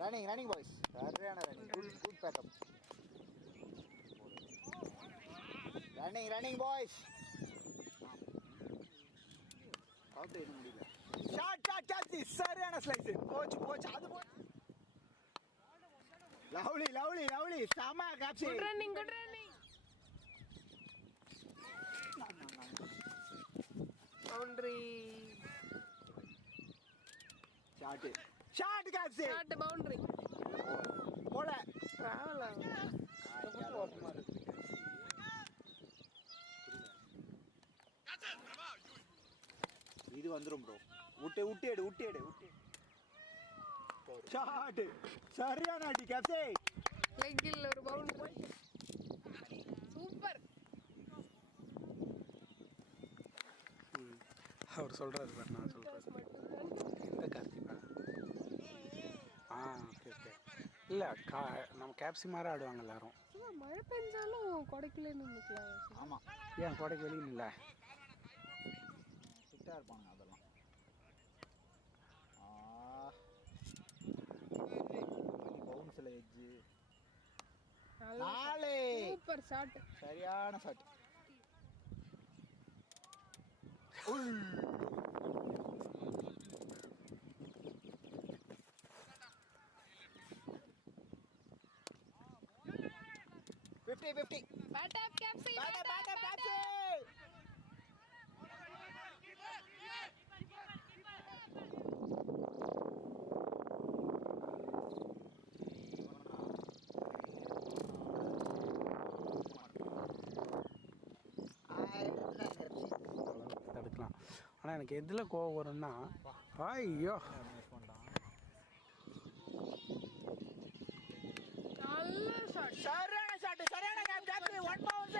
Running boys. Running. Good backup. Running boys. Shot. Sariyana slice. Poach. Adu poach. Lovely. Sama capsi. Good running. Boundary. Shot capsi. Shot boundary. Pola. Travel. இது வந்துரும் bro. உட்டி எடு. Shot. சரியான அடி கேப்ஸே. லெக்கில் ஒரு boundary. Super. அவர் சொல்றாரு பாரு, நான் சொல்றேன். எந்த கார்த்திகா? ஓகே. இல்லை நம்ம கேப்சி மாதிரி ஆடுவாங்க எல்லாரும். மழை பெஞ்சாலும் கொடைக்குள்ளே நின்றுக்கலாம். ஆமாம், ஏன் கொடைக்கு வெளியில் இல்லை? ஃபிட்டாக இருப்பாங்க அதெல்லாம். பவுன்ஸில் எட்ஜு. Super shot. சரியான shot. Fifty. Bat up, Capsi. தடுக்கலாம். ஆனால் எனக்கு எதில் கோவம் வரும்னா, ஐயோ நல்ல ஷாட். சரியான கேப்சி. 1 bounce.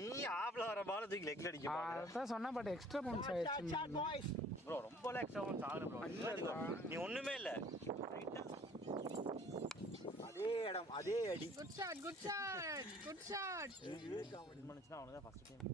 நீ ஆப்ல வர பால் தூக்கி லெக்ல அடிக்க பாரு. அதான் சொன்னா, பட் எக்ஸ்ட்ரா பவுன்ஸ் ஆயிடுச்சு ப்ரோ. ரொம்ப எக்ஸ்ட்ரா பவுன்ஸ் ஆகல ப்ரோ. நீ ஒண்ணுமே இல்ல. அதே இடம், அதே அடி. Good shot. இது மனுஷனா அவனதான் ஃபர்ஸ்ட் டைம்.